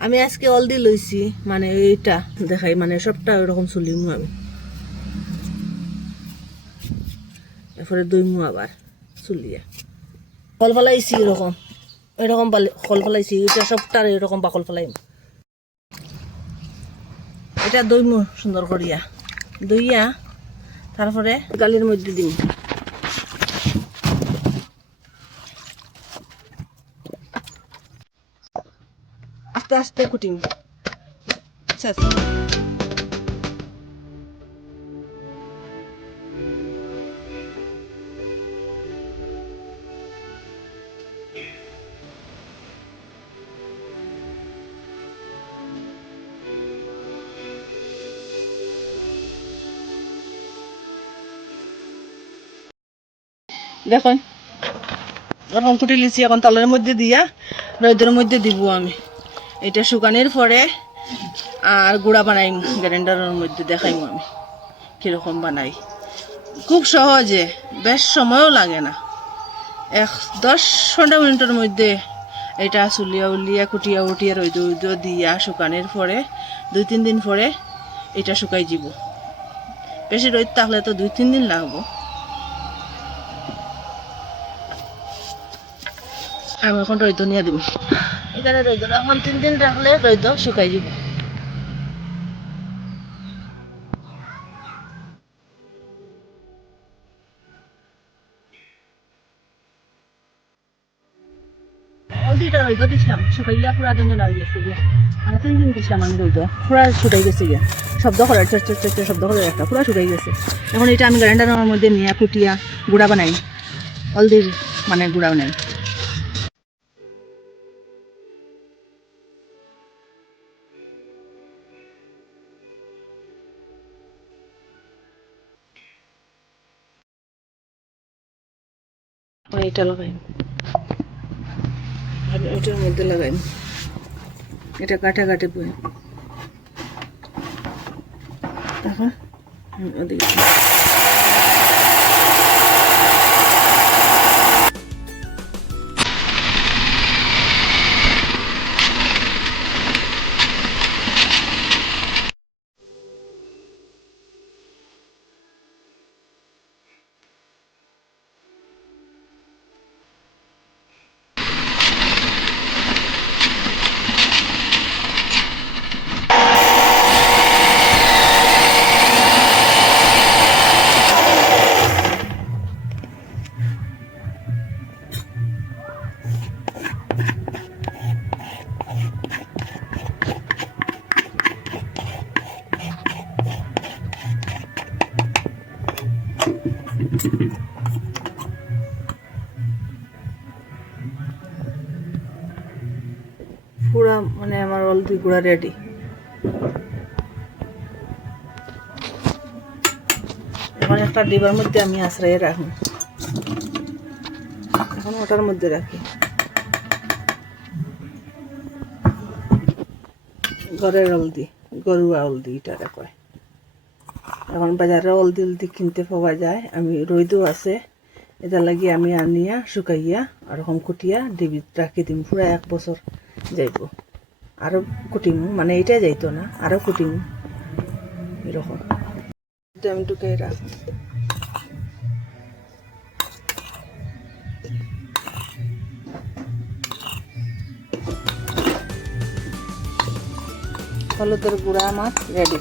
আমি আজকে অলদি লইছি মানে এইটা দেখাই মানে সবটা ওরকম চলিমু আমি। এরপরে দইমু আবার চুলিয়া। কল ফেলাইছি এরকম এরকম কল ফেলাইছি, এটা সবটার এরকম বাকল ফেলাইম। এটা দইমু সুন্দর করিয়া, দইয়া, তারপরে গালির মধ্যে দিম। আস্তে আস্তে কুটিম শেষ দেখুন। এরকম কুটি লিচি এখন তালের মধ্যে দিয়া রোদের মধ্যে দিব আমি। এটা শুকানোর পরে আর গুঁড়া বানাইম গ্যারেন্ডারের মধ্যে দেখাইম আমি, কীরকম বানাই। খুব সহজে, বেশ সময়ও লাগে না। এক দশ পনেরো মিনিটের মধ্যে এটা চুলিয়া উলিয়া, কুটিয়া উটিয়া রইদ উইদ দিয়া শুকানোর পরে, দুই তিন দিন পরে এটা শুকাই যাব বেশি রোদ থাকলে তো দুই তিন দিন লাগবো। আমি এখন রৈদ নিয়ে দিব। এখানে রৈদ এখন তিন দিন রাখলে রৈদ শুকাই যাব। শুকাইলা দিন গেছে মানে তিন দিন আমি গেছে শব্দ শব্দ একটা। গেছে। এখন এটা আমি গ্রাইন্ডারের মধ্যে নিয়ে কুটিয়া গুঁড়া বানাই। হলদির মানে গুঁড়া বানাই এটা লাগাই আর ওইটার মধ্যে লাগাই এটা কাটে কাটে বই এখন? ওদিকে। পুরা মানে আমার অলরেডি গুঁড়া রেডি এখন একটা ডিবার মধ্যে আমি আশ্রয় রাখুন এখন ওটার মধ্যে রাখি। ঘরের হলদি গরুয়া হলদি এটা কয় এখন বাজারে হলদি হলদি কিনতে পাওয়া যায়। আমি রইদও আছে। এটা লাগি আমি আনিয়া, শুকাইয়া ওরকম কুটিয়া ডিবিত রাখি দিম পুরা এক বছর। যাইব। আরও কুটিমু মানে এটা যাইতো না আরও কুটিমু। এরকম। আমি ঢুকাই রাখ। হলুদের গুঁড়া মাছ রেডি